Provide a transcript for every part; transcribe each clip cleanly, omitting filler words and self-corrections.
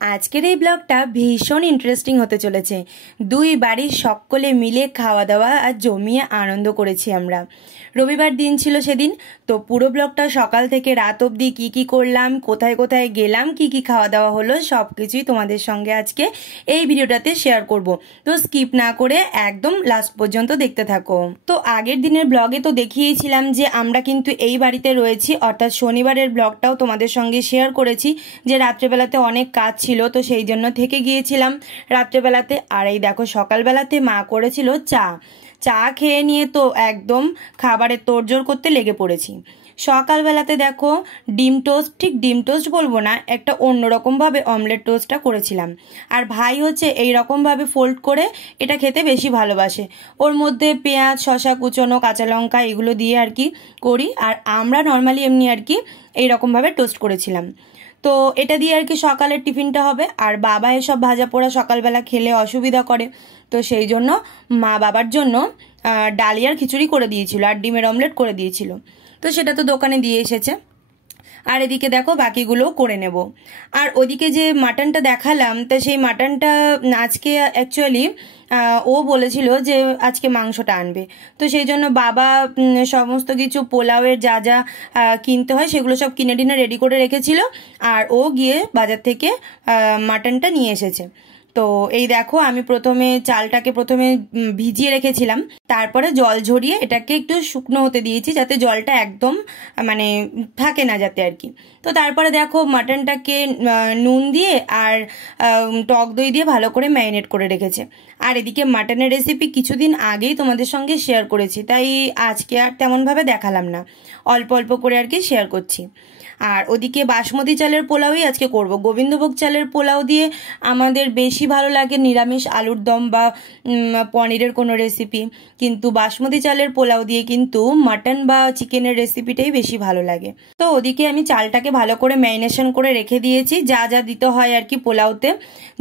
আজকের এই ব্লগটা ভীষণ ইন্টারেস্টিং হতে চলেছে। দুই বাড়ির সকলে মিলে খাওয়া দাওয়া আর জমিয়ে আনন্দ করেছি আমরা। রবিবার দিন ছিল সেদিন। তো পুরো ব্লগটা সকাল থেকে রাত অবধি কি কি করলাম, কোথায় কোথায় গেলাম, কি কি খাওয়া দাওয়া হলো, সব কিছুই তোমাদের সঙ্গে আজকে এই ভিডিওটাতে শেয়ার করব। তো স্কিপ না করে একদম লাস্ট পর্যন্ত দেখতে থাকো। তো আগের দিনের ব্লগে তো দেখিয়েছিলাম যে আমরা কিন্তু এই বাড়িতে রয়েছি, অর্থাৎ শনিবারের ব্লগটাও তোমাদের সঙ্গে শেয়ার করেছি যে রাত্রেবেলাতে অনেক কাজ ছিল, তো সেই জন্য থেকে গিয়েছিলাম রাত্রেবেলাতে। আর এই দেখো সকালবেলাতে মা করেছিল চা খেয়ে নিয়ে তো একদম খাবারের তোড়জোড় করতে লেগে পড়েছি। সকালবেলাতে দেখো ডিম টোস্ট, ঠিক ডিম টোস্ট বলবো না, একটা অন্যরকমভাবে অমলেট টোস্টটা করেছিলাম। আর ভাই হচ্ছে এই রকমভাবে ফোল্ড করে এটা খেতে বেশি ভালোবাসে। ওর মধ্যে পেঁয়াজ, শসা কুচোনো, কাঁচা লঙ্কা এগুলো দিয়ে আর কি করি। আর আমরা নর্মালি এমনি আর কি এইরকমভাবে টোস্ট করেছিলাম। তো এটা দিয়ে আর কি সকালের টিফিনটা হবে। আর বাবা এসব ভাজা পোড়া সকালবেলা খেলে অসুবিধা করে, তো সেই জন্য মা বাবার জন্য ডালিয়ার খিচুড়ি করে দিয়েছিল আর ডিমের অমলেট করে দিয়েছিল। তো সেটা তো দোকানে দিয়ে এসেছে। আর এদিকে দেখো বাকিগুলোও করে নেব। আর ওদিকে যে মাটনটা দেখালাম, তা সেই মাটনটা আজকে অ্যাকচুয়ালি ও বলেছিল যে আজকে মাংসটা আনবে। তো সেই জন্য বাবা সমস্ত কিছু পোলাওয়ের যা যা কিনতে হয় সেগুলো সব কিনে টিনে রেডি করে রেখেছিল। আর ও গিয়ে বাজার থেকে মাটনটা নিয়ে এসেছে। তো এই দেখো আমি চালটাকে প্রথমে ভিজিয়ে রেখেছিলাম, তারপরে জল ঝরিয়ে এটাকে একটু শুকনো হতে দিয়েছি যাতে জলটা একদম মানে থাকে না যাতে আর কি। তো তারপরে দেখো মাটনটাকে নুন দিয়ে আর টক দই দিয়ে ভালো করে ম্যারিনেট করে রেখেছে। আর এদিকে মাটনের রেসিপি কিছুদিন আগেই তোমাদের সঙ্গে শেয়ার করেছি, তাই আজকে আর তেমনভাবে দেখালাম না, অল্প অল্প করে আর কি শেয়ার করছি। আর ওদিকে বাসমতি চালের পোলাওই আজকে করব। গোবিন্দভোগ চালের পোলাও দিয়ে আমাদের বেশি ভালো লাগে নিরামিষ আলুর দম বা পনিরের কোনো রেসিপি, কিন্তু বাসমতি চালের পোলাও দিয়ে কিন্তু মাটন বা চিকেনের রেসিপিটাই বেশি ভালো লাগে। তো ওদিকে আমি চালটাকে ভালো করে ম্যারিনেশন করে রেখে দিয়েছি, যা যা দিতে হয় আর কি পোলাওতে।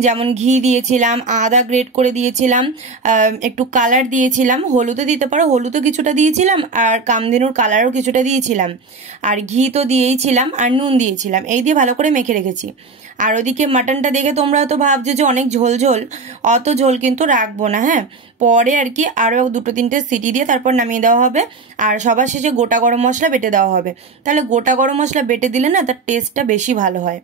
যেমন ঘি দিয়েছিলাম, আদা গ্রেট করে দিয়েছিলাম, একটু কালার দিয়েছিলাম, হলুদও দিতে পারো, হলুদও কিছুটা দিয়েছিলাম, আর কামধেনুর কালারও কিছুটা দিয়েছিলাম, আর ঘি তো দিয়েইছিলাম, আর নুন দিয়েছিলাম। এই দিয়ে ভালো করে মেখে রেখেছি। আর ওদিকে মাটনটা দেখে তোমরা তো ভাবছো যে অনেক ঝোল ঝোল, অত ঝোল কিন্তু রাখবো না, হ্যাঁ পরে আর কি আরও 2-3টে সিটি দিয়ে তারপর নামিয়ে দেওয়া হবে। আর সবার শেষে গোটা গরম মশলা বেটে দেওয়া হবে, তাহলে গোটা গরম মশলা বেটে দিলে না তার টেস্টটা বেশি ভালো হয়।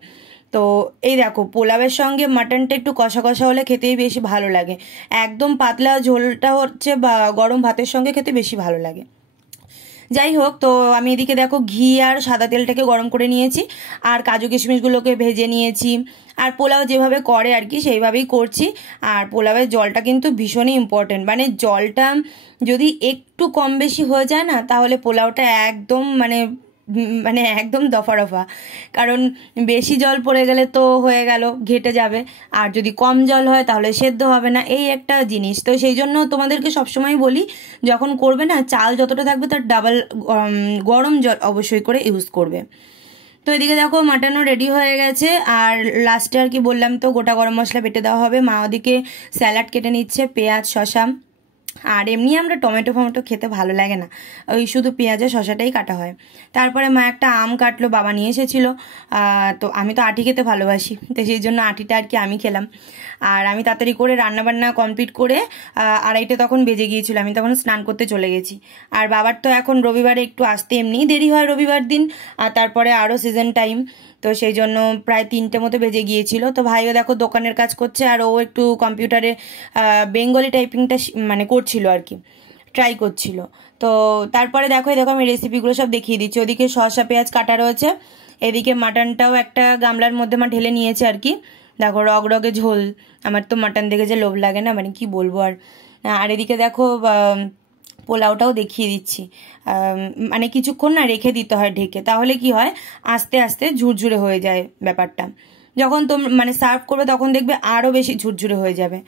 তো এই দেখো পোলাওয়ের সঙ্গে মাটনটা একটু কষা কষা হলে খেতেই বেশি ভালো লাগে, একদম পাতলা ঝোলটা হচ্ছে বা গরম ভাতের সঙ্গে খেতে বেশি ভালো লাগে। যাই হোক, তো আমি এদিকে দেখো ঘি আর সাদা তেলটাকে গরম করে নিয়েছি, আর কাজু কিশমিশগুলোকে ভেজে নিয়েছি। আর পোলাও যেভাবে করে আর কি সেইভাবেই করছি। আর পোলাওয়ের জলটা কিন্তু ভীষণই ইম্পর্টেন্ট, মানে জলটা যদি একটু কম বেশি হয়ে যায় না তাহলে পোলাওটা একদম মানে একদম দফা রফা। কারণ বেশি জল পড়ে গেলে তো হয়ে গেল, ঘেটে যাবে, আর যদি কম জল হয় তাহলে সেদ্ধ হবে না, এই একটা জিনিস। তো সেই জন্য তোমাদেরকে সবসময় বলি যখন করবে না চাল যতটা থাকবে তার ডাবল গরম জল অবশ্যই করে ইউজ করবে। তো এদিকে দেখো মাটনও রেডি হয়ে গেছে। আর লাস্টে আর কি বললাম তো গোটা গরম মশলা বেটে দেওয়া হবে। মা ওদিকে স্যালাড কেটে নিচ্ছে, পেঁয়াজ শসা। আর এমনি আমরা টমেটো ফমেটো খেতে ভালো লাগে না, ওই শুধু পেঁয়াজের শসাটাই কাটা হয়। তারপরে মা একটা আম কাটলো, বাবা নিয়ে এসেছিলো। তো আমি তো আঁটি খেতে ভালোবাসি, তো সেই জন্য আঁটিটা আর কি আমি খেলাম। আর আমি তাড়াতাড়ি করে রান্নাবান্না কমপ্লিট করে 2:30 তখন বেজে গিয়েছিল, আমি তখন স্নান করতে চলে গেছি। আর বাবার তো এখন রবিবারে একটু আসতে এমনিই দেরি হয় রবিবার দিন, আর তারপরে আরও সিজন টাইম, তো সেই জন্য প্রায় 3টে মতো বেজে গিয়েছিল। তো ভাইও দেখো দোকানের কাজ করছে, আর ও একটু কম্পিউটারে বেঙ্গলি টাইপিংটা মানে করছিল আর কি, ট্রাই করছিল। তো তারপরে দেখো আমি রেসিপিগুলো সব দেখিয়ে দিচ্ছি। ওদিকে শসা পেঁয়াজ কাটা রয়েছে, এদিকে মাটনটাও একটা গামলার মধ্যে মা ঢেলে নিয়েছে আর কি। দেখো রগে ঝোল, আমার তো মাটন দেখে যে লোভ লাগে না, মানে কি বলবো আর। আর এদিকে দেখো পোলাওটাও দেখিয়ে দিচ্ছি। মানে কিছুক্ষণ না রেখে দিতে হয় ঢেকে, তাহলে কি হয় আস্তে আস্তে ঝুরঝুরে হয়ে যায় ব্যাপারটা। যখন মানে সার্ভ করবে তখন দেখবে আরও বেশি ঝুরঝুরে হয়ে যাবে।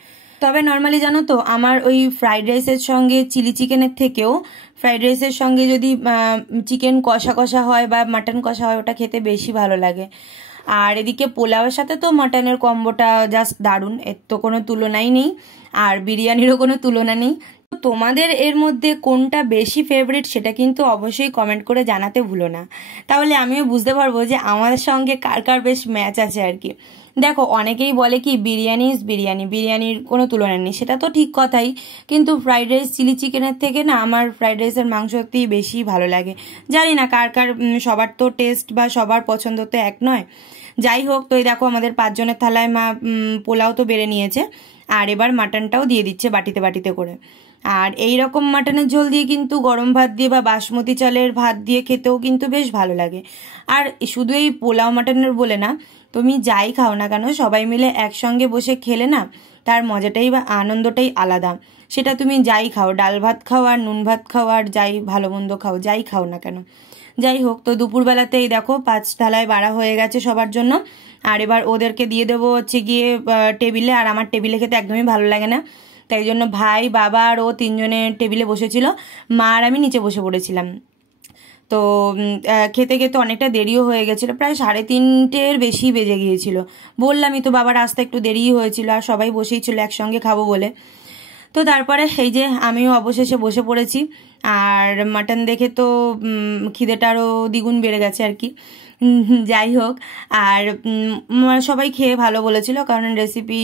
তবে নর্মালি জানো তো আমার ওই ফ্রাইড রাইসের সঙ্গে চিলি চিকেনের থেকেও ফ্রাইড রাইসের সঙ্গে যদি চিকেন কষা কষা হয় বা মাটন কষা হয় ওটা খেতে বেশি ভালো লাগে। আর এদিকে পোলাওয়ের সাথে তো মাটনের কম্বোটা জাস্ট দারুণ, এর তো কোনো তুলনাই নেই, আর বিরিয়ানিরও কোনো তুলনা নেই। তোমাদের এর মধ্যে কোনটা বেশি ফেভারিট সেটা কিন্তু অবশ্যই কমেন্ট করে জানাতে ভুলো না, তাহলে আমিও বুঝতে পারবো যে আমার সঙ্গে কার কার বেশ ম্যাচ আছে আর কি। দেখো অনেকেই বলে কি বিরিয়ানি ইজ বিরিয়ানি, বিরিয়ানির কোনো তুলনা নেই, সেটা তো ঠিক কথাই, কিন্তু ফ্রাইড রাইস চিলি চিকেনের থেকে না আমার ফ্রাইড রাইসের মাংসটি বেশি ভালো লাগে। জানি না কার কার, সবার তো টেস্ট বা সবার পছন্দ তো এক নয়। যাই হোক, তো এই দেখো আমাদের 5 জনের থালায় মা পোলাও তো বেড়ে নিয়েছে, আর এবার মাটনটাও দিয়ে দিচ্ছে বাটিতে বাটিতে করে। আর এই রকম মাটনের ঝোল দিয়ে কিন্তু গরম ভাত দিয়ে বা বাসমতি চালের ভাত দিয়ে খেতেও কিন্তু বেশ ভালো লাগে। আর শুধু এই পোলাও মাটনের বলে না, তুমি যাই খাও না কেন সবাই মিলে একসঙ্গে বসে খেলে না তার মজাটাই বা আনন্দটাই আলাদা। সেটা তুমি যাই খাও, ডাল ভাত খাও আর নুন ভাত খাও আর যাই ভালো মন্দ খাও, যাই খাও না কেন। যাই হোক, তো দুপুরবেলাতেই দেখো 5 থালায় বাড়া হয়ে গেছে সবার জন্য। আর এবার ওদেরকে দিয়ে দেবো হচ্ছে গিয়ে টেবিলে। আর আমার টেবিলে খেতে একদমই ভালো লাগে না, তাই জন্য ভাই, বাবা আর ও 3 জনের টেবিলে বসেছিল, মা আর আমি নিচে বসে পড়েছিলাম। তো খেতে খেতে অনেকটা দেরিও হয়ে গেছিলো, প্রায় 3:30-এর বেশি বেজে গিয়েছিল। বললামই তো বাবার আসতে একটু দেরিই হয়েছিল, আর সবাই বসেই ছিল একসঙ্গে খাবো বলে। তো তারপরে এই যে আমিও অবশেষে বসে পড়েছি। আর মাটন দেখে তো খিদেটা আরও দ্বিগুণ বেড়ে গেছে আর কি। যাই হোক, আর সবাই খেয়ে ভালো বলেছিল, কারণ রেসিপি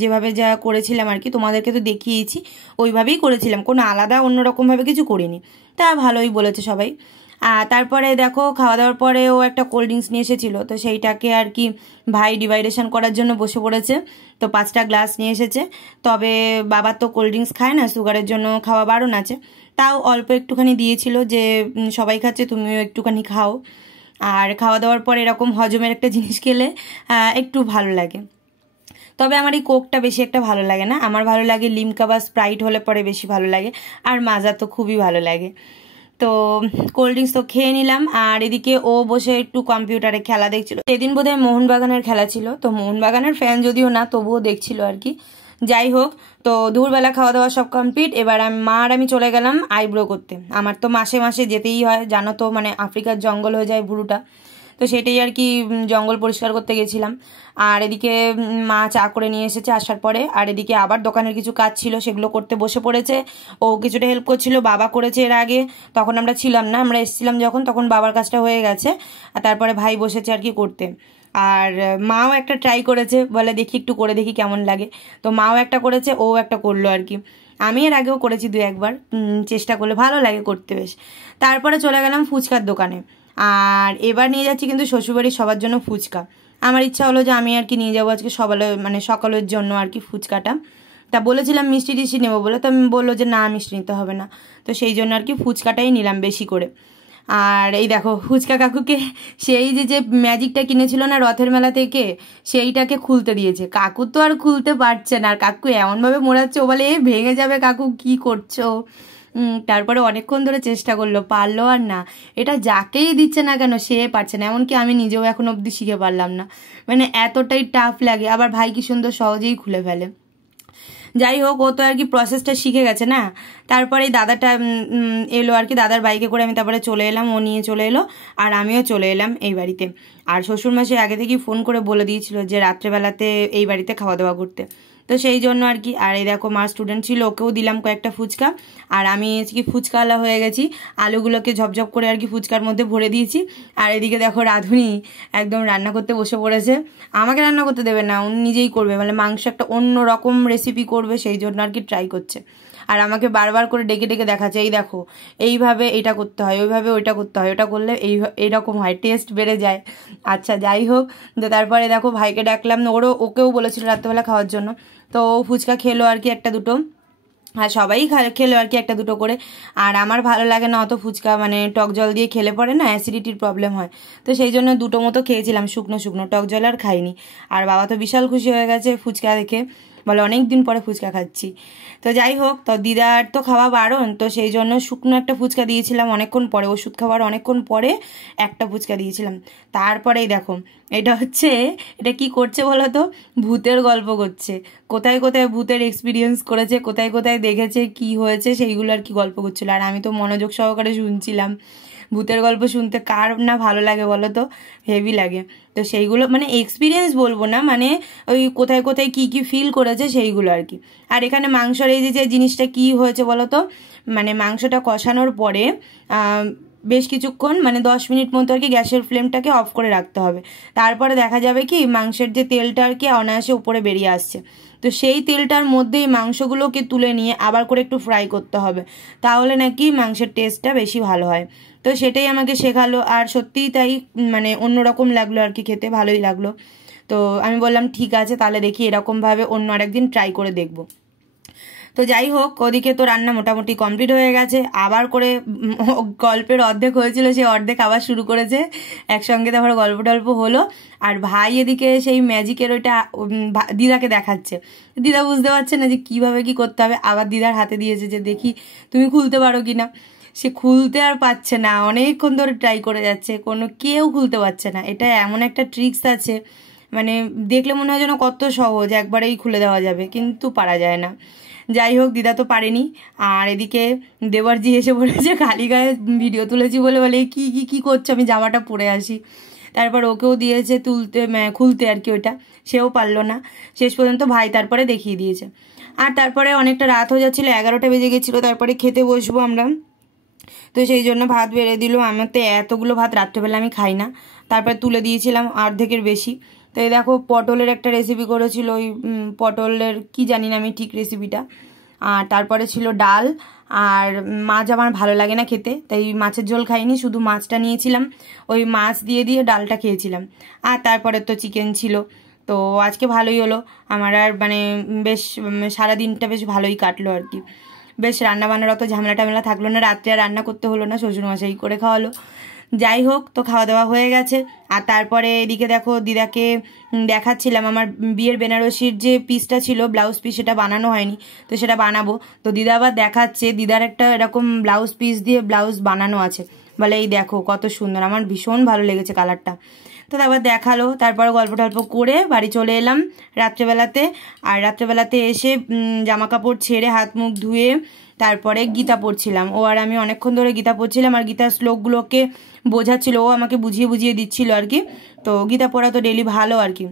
যেভাবে যা করেছিলাম আর কি তোমাদেরকে তো দেখিয়েছি, ওইভাবেই করেছিলাম, কোনো আলাদা অন্যরকমভাবে কিছু করিনি। তা ভালোই বলেছে সবাই। আর তারপরে দেখো খাওয়া দাওয়ার পরে ও একটা কোল্ড ড্রিঙ্কস নিয়ে এসেছিলো, তো সেইটাকে আর কি ভাই ডিভাইডেশন করার জন্য বসে পড়েছে। তো 5টা গ্লাস নিয়ে এসেছে, তবে বাবা তো কোল্ড ড্রিঙ্কস খায় না, সুগারের জন্য খাওয়া বারণ আছে, তাও অল্প একটুখানি দিয়েছিল যে সবাই খাচ্ছে তুমিও একটুখানি খাও। আর খাওয়া দাওয়ার পর এরকম হজমের একটা জিনিস খেলে একটু ভালো লাগে। তবে আমার এই কোকটা বেশি একটা ভালো লাগে না, আমার ভালো লাগে লিমকা বা স্প্রাইট হলে পরে বেশি ভালো লাগে, আর মাজা তো খুবই ভালো লাগে। তো কোল্ড ড্রিঙ্কস তো খেয়ে নিলাম, আর এদিকে ও বসে একটু কম্পিউটারে খেলা দেখছিল। সেদিন বোধহয় মোহনবাগানের খেলা ছিল, তো মোহনবাগানের ফ্যান যদিও না তবুও দেখছিল আর কি। যাই হোক, তো দুপুরবেলা খাওয়া দাওয়া সব কমপ্লিট। এবার মা আর আমি চলে গেলাম আইব্রো করতে। আমার তো মাসে মাসে যেতেই হয়, জানো তো, মানে আফ্রিকার জঙ্গল হয়ে যায় ভুরুটা, তো সেটাই আর কি, জঙ্গল পরিষ্কার করতে গেছিলাম। আর এদিকে মা চা করে নিয়ে এসেছে আসার পরে, আর এদিকে আবার দোকানের কিছু কাজ ছিল সেগুলো করতে বসে পড়েছে। ও কিছুটা হেল্প করছিল, বাবা করেছে এর আগে, তখন আমরা ছিলাম না, আমরা এসেছিলাম যখন, তখন বাবার কাজটা হয়ে গেছে। আর তারপরে ভাই বসেছে আর কি করতে। আর মাও একটা ট্রাই করেছে, বলে দেখি একটু করে দেখি কেমন লাগে। তো মাও একটা করেছে, ও একটা করলো আর কি। আমি এর আগেও করেছি 2-1 বার, চেষ্টা করলে ভালো লাগে করতে বেশ। তারপরে চলে গেলাম ফুচকার দোকানে। আর এবার নিয়ে যাচ্ছি কিন্তু শ্বশুরবাড়ির সবার জন্য ফুচকা। আমার ইচ্ছা হলো যে আমি আর কি নিয়ে যাবো আজকে মানে সকালের জন্য আর কি ফুচকাটা। তা বলেছিলাম মিষ্টি টিষ্টি নেবো বলে, তো আমি বললো যে না মিষ্টি নিতে হবে না, তো সেই জন্য আর কি ফুচকাটাই নিলাম বেশি করে। আর এই দেখো ফুচকা কাকুকে সেই যে ম্যাজিকটা কিনেছিল না রথের মেলা থেকে, সেইটাকে খুলতে দিয়েছে। কাকু তো আর খুলতে পারছে না, আর কাকু এমনভাবে মোড়াচ্ছে, ও বলে এ ভেঙে যাবে কাকু, কি করছো। তারপরে অনেকক্ষণ ধরে চেষ্টা করলো, পারলো আর না। এটা যাকেই দিচ্ছে না কেন সে পারছে না, এমনকি আমি নিজেও এখন অবধি শিখে পারলাম না, মানে এতটাই টাফ লাগে। আবার ভাই কি সুন্দর সহজেই খুলে ফেলে। যাই হোক, ও তো আর কি প্রসেসটা শিখে গেছে না। তারপরে দাদাটা এলো আর কি, দাদার বাইকে করে আমি তারপরে চলে এলাম, ও নিয়ে চলে এলো, আর আমিও চলে এলাম এই বাড়িতে। আর শ্বশুরমশাই আগে থেকেই ফোন করে বলে দিয়েছিল যে রাত্রেবেলাতে এই বাড়িতে খাওয়া দাওয়া করতে, তো সেই জন্য আর কি। আর এই দেখো মার স্টুডেন্ট ছিল, ওকেও দিলাম কয়েকটা ফুচকা। আর আমি কি ফুচকাওয়ালা হয়ে গেছি, আলুগুলোকে ঝপঝপ করে আর কি ফুচকার মধ্যে ভরে দিয়েছি। আর এদিকে দেখো রাঁধুনি একদম রান্না করতে বসে পড়েছে। আমাকে রান্না করতে দেবে না, উনি নিজেই করবে, মানে মাংস একটা অন্য রকম রেসিপি করবে, সেই জন্য আর কি ট্রাই করছে। আর আমাকে বারবার করে ডেকে ডেকে দেখাচ্ছে, এই দেখো এইভাবে এটা করতে হয়, ওইভাবে ওইটা করতে হয়, ওটা করলে এইরকম হয়, টেস্ট বেড়ে যায়। আচ্ছা যাই হোক, তো তারপরে দেখো ভাইকে ডাকলাম, ওকেও বলেছিল রাত্রেবেলা খাওয়ার জন্য, তো ফুচকা খেলো আর কি 1-2, আর সবাই খেলো আর কি 1-2 করে। আর আমার ভালো লাগে না অত ফুচকা, মানে টক জল দিয়ে খেলে পরে না অ্যাসিডিটির প্রবলেম হয়, তো সেই জন্য 2টো মতো খেয়েছিলাম শুকনো শুকনো, টক জল আর খাইনি। আর বাবা তো বিশাল খুশি হয়ে গেছে ফুচকা দেখে, বলে অনেক দিন পরে ফুচকা খাচ্ছি। তো যাই হোক, তো দিদার তো খাওয়া বারণ, তো সেই জন্য শুকনো একটা ফুচকা দিয়েছিলাম অনেকক্ষণ পরে, ওষুধ খাওয়ার অনেকক্ষণ পরে একটা ফুচকা দিয়েছিলাম। তারপরেই দেখো এটা কি করছে বলো তো, ভূতের গল্প করছে, কোথায় কোথায় ভূতের এক্সপিরিয়েন্স করেছে, কোথায় কোথায় দেখেছে, কি হয়েছে সেইগুলো আর কি গল্প করছিল। আর আমি তো মনোযোগ সহকারে শুনছিলাম। ভূতের গল্প শুনতে কার না ভালো লাগে বলো তো, হেভি লাগে। তো সেইগুলো মানে এক্সপিরিয়েন্স বলবো না, মানে ওই কোথায় কোথায় কি কি ফিল করেছে সেইগুলো আর কি। আর এখানে মাংসর এই যে জিনিসটা কি হয়েছে বলো তো, মানে মাংসটা কষানোর পরে বেশ কিছুক্ষণ মানে 10 মিনিট মতো আর কি গ্যাসের ফ্লেমটাকে অফ করে রাখতে হবে। তারপরে দেখা যাবে কি মাংসের যে তেলটা আর কি অনায়াসে উপরে বেরিয়ে আসছে। তো সেই তেলটার মধ্যেই মাংসগুলোকে তুলে নিয়ে আবার করে একটু ফ্রাই করতে হবে, তাহলে নাকি মাংসের টেস্টটা বেশি ভালো হয়। তো সেটাই আমাকে শেখালো, আর সত্যিই তাই, মানে অন্যরকম লাগলো আর কি, খেতে ভালোই লাগলো। তো আমি বললাম ঠিক আছে, তাহলে দেখি এরকমভাবে অন্য আরেকদিন ট্রাই করে দেখবো। তো যাই হোক, ওদিকে তো রান্না মোটামুটি কমপ্লিট হয়ে গেছে। আবার করে গল্পের অর্ধেক হয়েছিল, সে অর্ধেক আবার শুরু করেছে। একসঙ্গে তারপর গল্প টল্প হলো। আর ভাই এদিকে সেই ম্যাজিকের ওইটা দিদাকে দেখাচ্ছে। দিদা বুঝতে পারছে না যে কিভাবে কি করতে হবে, আবার দিদার হাতে দিয়েছে যে দেখি তুমি খুলতে পারো কি না। সে খুলতে আর পারছে না, অনেকক্ষণ ধরে ট্রাই করে যাচ্ছে, কেউ খুলতে পারছে না। এটা এমন একটা ট্রিক্স আছে, মানে দেখলে মনে হয় যেন কত সহজ, একবারেই খুলে দেওয়া যাবে, কিন্তু পারা যায় না। যাই হোক, দিদা তো পারেনি। আর এদিকে দেবরজি এসে বলেছে খালি গায়ে ভিডিও তুলেছি বলে বলে কি কি কি করছো, আমি জামাটা পরে আসি। তারপর ওকেও দিয়েছে খুলতে আর কি, ওইটা সেও পারলো না। শেষ পর্যন্ত ভাই তারপরে দেখিয়ে দিয়েছে। আর তারপরে অনেকটা রাত হয়ে যাচ্ছিলো, 11টা বেজে গেছিলো। তারপরে খেতে বসবো আমরা, তো সেই জন্য ভাত বেড়ে দিল। আমার তো এতগুলো ভাত রাত্রেবেলা আমি খাই না। তারপরে তুলে দিয়েছিলাম অর্ধেকের বেশি। তো এই দেখো পটলের একটা রেসিপি করেছিল, ওই পটলের কি জানি না আমি ঠিক রেসিপিটা। আর তারপরে ছিল ডাল। আর মাছ আমার ভালো লাগে না খেতে, তাই মাছের ঝোল খাইনি, শুধু মাছটা নিয়েছিলাম, ওই মাছ দিয়ে দিয়ে ডালটা খেয়েছিলাম। আর তারপরে তো চিকেন ছিল। তো আজকে ভালোই হলো আমার, আর মানে বেশ সারাদিনটা বেশ ভালোই কাটলো আর কি। বেশ রান্নাবান্নার অত ঝামেলা টামেলা থাকলো না, রাত্রে আর রান্না করতে হলো না, শ্বশুরমশাই করে খাওয়ালো। যাই হোক, তো খাওয়া দাওয়া হয়ে গেছে। আর তারপরে এদিকে দেখো দিদাকে দেখাচ্ছিলাম আমার বিয়ের বেনারসির যে পিসটা ছিল, ব্লাউজ পিস, সেটা বানানো হয়নি, তো সেটা বানাবো। তো দিদা আবার দেখাচ্ছে, দিদার একটা এরকম ব্লাউজ পিস দিয়ে ব্লাউজ বানানো আছে, বলে এই দেখো কত সুন্দর, আমার ভীষণ ভালো লেগেছে কালারটা। তো তারপর দেখালো, তারপর গল্প টল্প করে বাড়ি চলে এলাম রাত্রেবেলাতে। আর রাত্রেবেলাতে এসে জামা কাপড় ছেড়ে হাত মুখ ধুয়ে তারপরে গীতা পড়ছিলাম। ও আর আমি অনেকক্ষণ ধরে গীতা পড়ছিলাম, আর গীতার শ্লোকগুলোকে বোঝাচ্ছিল, ও আমাকে বুঝিয়ে বুঝিয়ে দিচ্ছিল আর কি। তো গীতা পড়া তো ডেলি ভালো আর কি।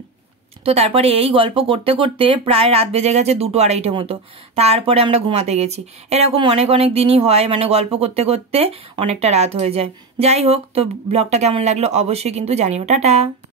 তো তারপরে এই গল্প করতে করতে প্রায় রাত বেজে গেছে 2-2:30 মতো। তারপরে আমরা ঘুমাতে গেছি। এরকম অনেক অনেক দিনই হয়, মানে গল্প করতে করতে অনেকটা রাত হয়ে যায়। যাই হোক, তো ব্লগটা কেমন লাগলো অবশ্যই কিন্তু জানিও। টাটা।